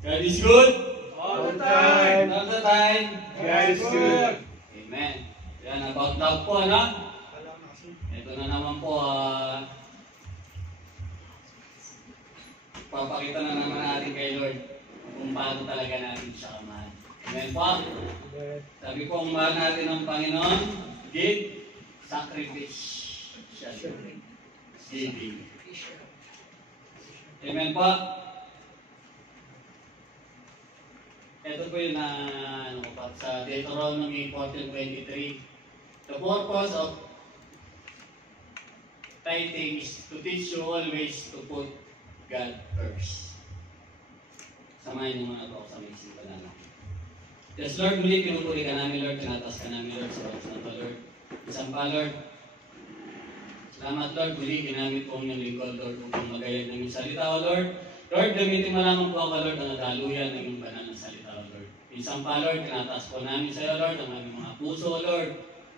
God is good. All the time. All the time. God is good. Amen. Yan, about love po, ano? Ito na naman po, papakita na naman natin kay Lord kung paano talaga natin siya kamahal. Amen po. Sabi po, ang mahal natin ng Panginoon, give, sacrifice. Siya. Giving. Amen po. Ito po yung sa Deuteronomy 14:23. The purpose of tithing is to teach you always to put God first. Samahin niyo mga ito sa may simpan namin. Yes, Lord, muli pinupuri ka namin, Lord. Tinatas ka namin, Lord, sa oras na ito, Lord. Isang pa, Lord. Salamat, Lord. Muli, ginamit po ang iyong lingkod, Lord, upang magayag ng iyong salita, O Lord. Lord, gamitin mo lamang po ako, Lord, ang nadaluyan ng iyong banal na salita, O Lord. Isang pa, Lord, tinataas po namin sa iyo, Lord, ang aming mga puso, O Lord,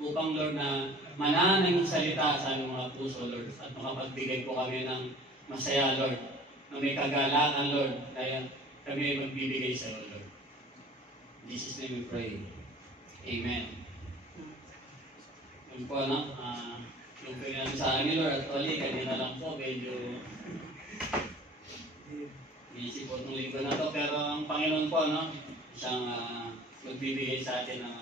upang, Lord, na manahan ang iyong salita sa aming mga puso, Lord, at makapagbigay po kami ng masaya, Lord, na may kagalakan, Lord, kaya kami ay magbibigay sa iyo, Lord. In Jesus' name we pray. Amen. Yun po, no? Yung pinag sa amin, Lord, actually, kanina lang po, medyo busy po itong linggo na to, pero ang Panginoon po, no? Siyang magbibigay sa atin ng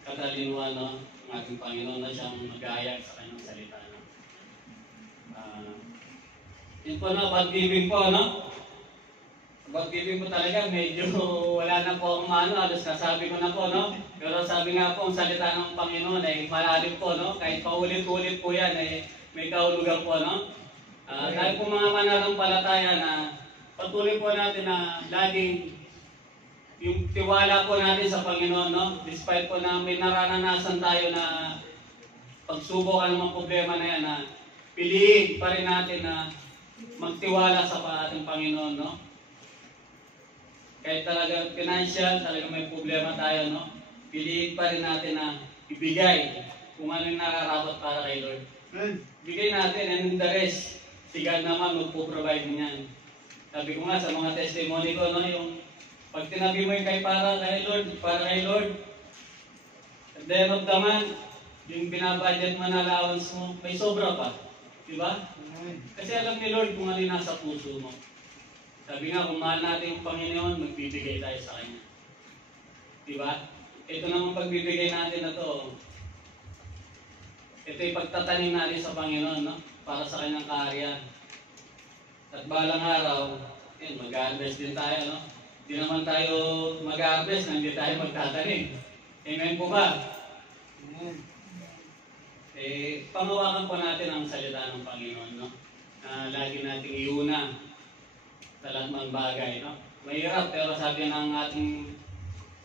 katalinuhan, no? Ang ating Panginoon na siyang mag-aayag sa kanyang salita, no? Yun po, no? Pag-giving po, no? Pag-giving po talaga, medyo wala na po akong halos nasabi ko na po, no? Pero sabi nga po, ang salita ng Panginoon ay malalim po, no? Kahit paulit-ulit po yan, ay may kahulugan po, no? Dahil po mga mananampalataya na patuloy po natin na laging yung tiwala po natin sa Panginoon, no? Despite po na may naranasan tayo na pagsubok ang mga problema na yan, na piliin pa rin natin na magtiwala sa ating Panginoon, no? Kahit talaga financial, talaga may problema tayo, no? Piliin pa rin natin na ibigay kung ano yung nararapat para kay Lord. Bigay natin, and the rest, si God naman magpo-provide niyan. Sabi ko nga sa mga testimony ko, no, yung pag tinabi mo yung para kay Lord, at the end of the month, yung binabudget mo na allowance mo, may sobra pa. Diba? Kasi alam ni Lord kung ano yung nasa puso mo. Sabi nga, kung mahal natin yung Panginoon, magbibigay tayo sa Kanya. Diba? Ito naman pagbibigay natin na to. Ito yung pagtatanim natin sa Panginoon, no? Para sa Kanyang kaharian. At balang araw, mag-harvest din tayo, no? Hindi naman tayo mag-harvest, hindi tayo magtatanim. Amen po ba? Amen. Pangawakan po natin ang salita ng Panginoon, no? Lagi nating iuna sa lahat ng bagay, no? Mahirap, pero sabi ng ating,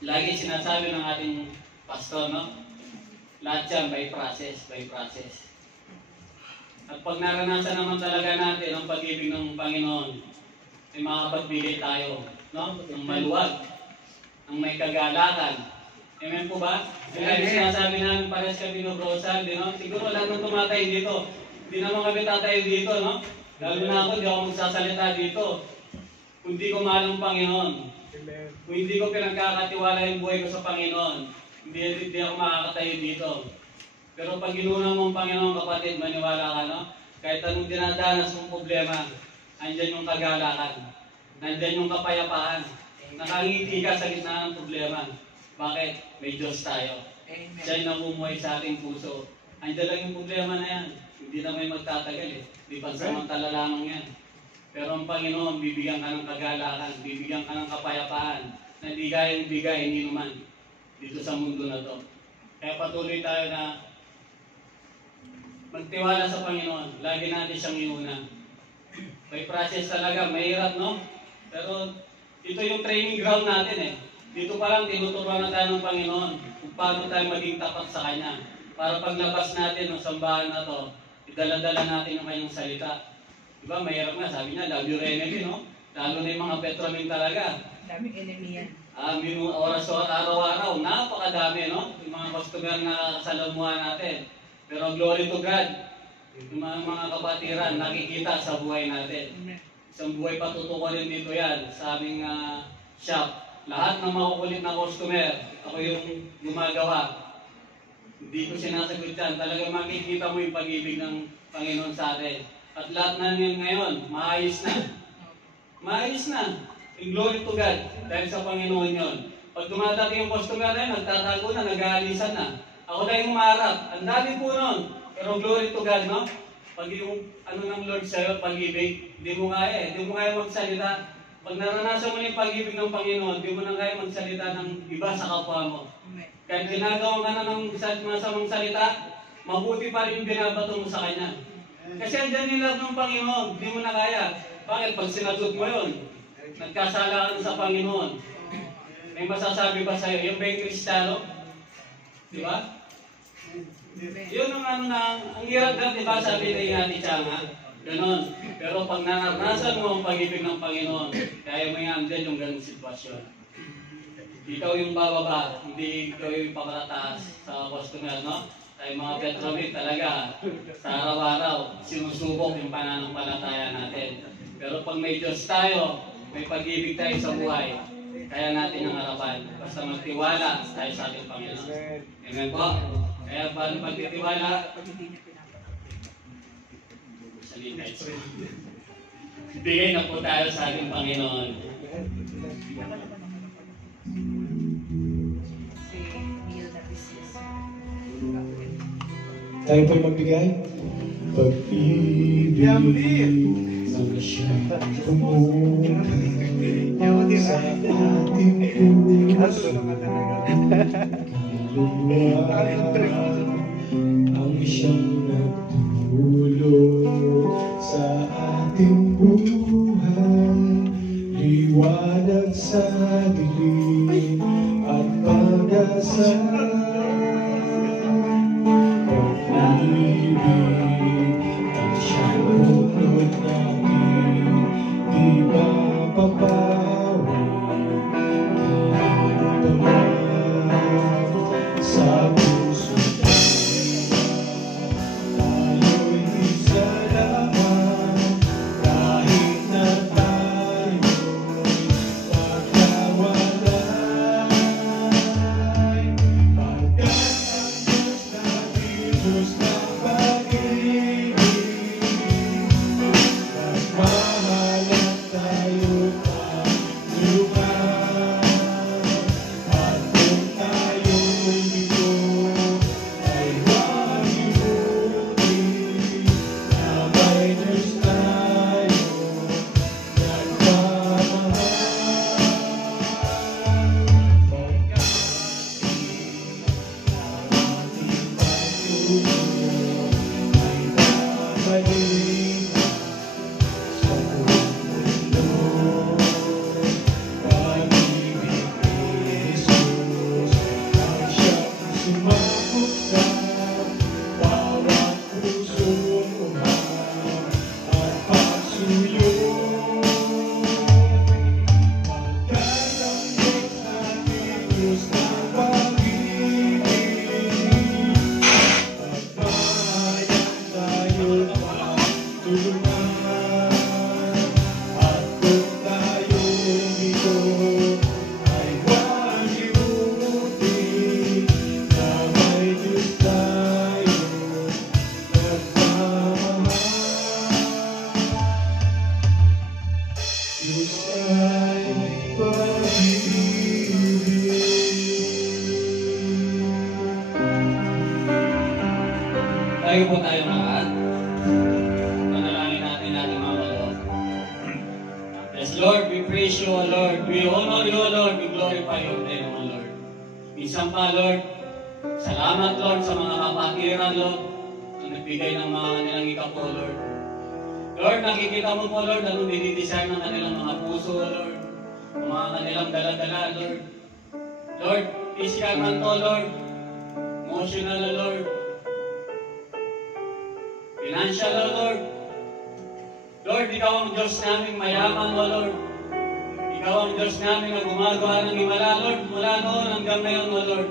lagi sinasabi ng ating pastor, no? Lahat yan by process, by process. At pag naranasan naman talaga natin ang pag-ibig ng Panginoon, ay makapagbigay tayo, no? Ng maluwag, ang may kagalakan. Amen po ba? Kaya sinasabi namin para sa binubrosan, no? Siguro lahat ng tumatay dito. Hindi naman kami tatay dito, no? Lalo na ako, di ako magsasalita dito. Kung di ko mahal ang Panginoon, kung hindi ko pinagkakatiwala yung buhay ko sa Panginoon, hindi ako makakatayo dito. Pero pag inuna mo ang Panginoon, kapatid, maniwala ka, no? Kahit anong dinadanas mong problema, andyan yung kagalakan, nandyan yung kapayapaan, nakangiti ka sa gitna ng problema. Bakit? May Diyos tayo. Siya yung namumuhay sa ating puso. Andyan lang yung problema na yan. Hindi na may magtatagal eh. Di pansamantala lamang yan. Pero ang Panginoon, bibigyan ka ng kagalakan, bibigyan ka ng kapayapaan, na hindi kayang bigay, hindi naman, dito sa mundo na to. Kaya patuloy tayo na magtiwala sa Panginoon. Lagi natin siyang iuna. May process talaga, mahirap, no? Pero ito yung training ground natin eh. Dito pa lang tinuturuan na tayo ng Panginoon kung paano tayo maging tapat sa Kanya. Para paglabas natin ng sambahan na to, idala-dala natin yung Kanyang salita. Diba, mahirap nga, sabi niya, love your enemy, no? Lalo na yung mga petromin talaga. Daming enemy yan. Oras araw-araw, napakadami, no? Yung mga customer na kasalamuhan natin. Pero glory to God, yung mga kapatiran, nakikita sa buhay natin. Isang buhay patutukunin dito yan sa aming shop. Lahat ng makukulit na customer, ako yung gumagawa. Hindi ko sinasagot yan. Talagang makikita mo yung pag-ibig ng Panginoon sa atin. At lahat na yun ngayon, maayos na. Maayos na. In glory to God. Dahil sa Panginoon yun. Pag dumadating yung customer na yun, nagtatago na, nag-aalisan na. Ako na yung marap. Ang dami po nun. Pero glory to God, no? Pag yung ano ng Lord sa'yo, pag-ibig, hindi mo kaya. Hindi mo kaya magsalita. Pag naranasan mo na yung pag-ibig ng Panginoon, hindi mo na kaya magsalita ng iba sa kapwa mo. Kahit ginagawa ka na ng masamang salita, mabuti pa rin yung binabato mo sa Kanya. Kasi andyan yung love ng Panginoon, hindi mo na kaya. Bakit? Pag sinagot mo yun, nagkasala ka sa Panginoon. May masasabi ba sa'yo? Yung ba yung Kristiyano? Di ba? Yun ang ano na, ang hirap na, di ba, sabi na yung Ate Changa? Ganon. Pero pag naranasan mo ang pag-ibig ng Panginoon, kaya mo yan din yung ganong sitwasyon. Ikaw yung bababa, hindi ikaw yung paparataas sa customer, no? Tayo mga Petrovic talaga, sa araw-araw, sinusubok yung pananampalataya natin. Pero pag may Diyos tayo, may pag-ibig tayo sa buhay, kaya natin ang harapan. Basta magtiwala tayo sa ating Panginoon. Amen po? Kaya paano pagtitiwala? Bigay na po tayo sa ating Panginoon. Tayo po'y magbigay. Pag-ibig ang siyang tumuhay sa ating puso. Kaluluwa ang siyang nagtulog sa ating buhay. Liwanag sa dilim at pag-asa. Tayo po tayong lahat. Panalangin natin ating mga Lord. Yes, Lord, we praise you, O Lord. We honor you, O Lord. We glorify your name, O Lord. Minsan pa, Lord, salamat, Lord, sa mga kapatiran, Lord, na nagbigay ng mga kanilang ikapo, Lord. Lord, nakikita mo po, Lord, anong dinidesign ng kanilang mga puso, Lord. Ang mga kanilang dala-dala, Lord. Lord, physical man to, Lord. Emotional, Lord. Financial, O Lord. Lord, Ikaw ang Diyos namin mayaman, O Lord. Ikaw ang Diyos namin na gumagawa ng himala, Lord, mula noon hanggang ngayon, O Lord.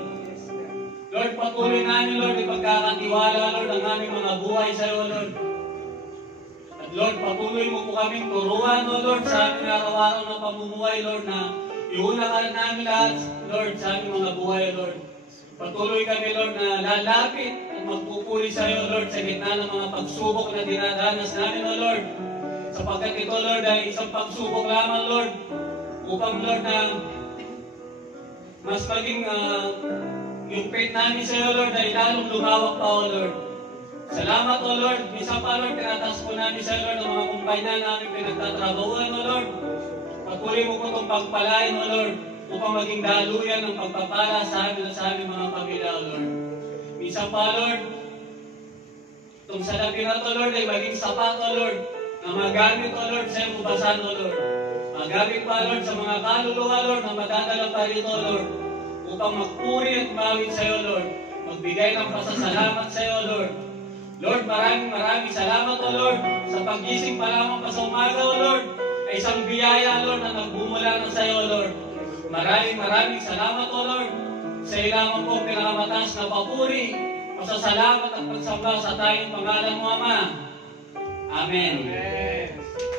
Lord, patuloy namin, Lord, ipagkakatiwala, Lord, ang aming mga buhay sa iyo, Lord. At Lord, patuloy mo po kaming turuan, O Lord, sa aming araw-araw na pamumuhay, Lord, na iuna ka namin lahat, Lord, sa aming mga buhay, Lord. Patuloy kami, Lord, na lalapit at magpupuri sa iyo, Lord, sa gitna ng mga pagsubok na dinadanas namin, O Lord. Sapagkat ito, Lord, ay isang pagsubok lamang, Lord, upang, Lord, na mas maging yung faith namin sa iyo, Lord, ay lalong lumawak pa, O Lord. Salamat, O Lord. Minsan pa, Lord, tinataas po namin sa iyo, Lord, ang mga kumpanya namin pinagtatrabahuan, O Lord. Patuloy mo po itong pagpalain, O Lord, upang maging daluyan ng pagpapala sa amin at sa aming mga pamilya, O Lord. Minsan pa, Lord, itong salapi na ito, Lord, ay maging sapat, O Lord, na magamit, O Lord, sa iyong ubasan, O Lord. Magamit pa, Lord, sa mga kaluluwa, Lord, na madadala pa rito, Lord, upang magpuri at mawin sa iyo, Lord. Magbigay ng pasasalamat sa iyo, Lord. Lord, maraming salamat, O Lord, sa paggising pa lamang pa sa umaga, O Lord, ay isang biyaya, Lord, na nagbumula na sa iyo, Lord. Maraming salamat, O Lord, sa iyo lamang po pinakamataas na papuri, pasasalamat at pagsamba sa tayong pangalan mo, Ama. Amen. Amen.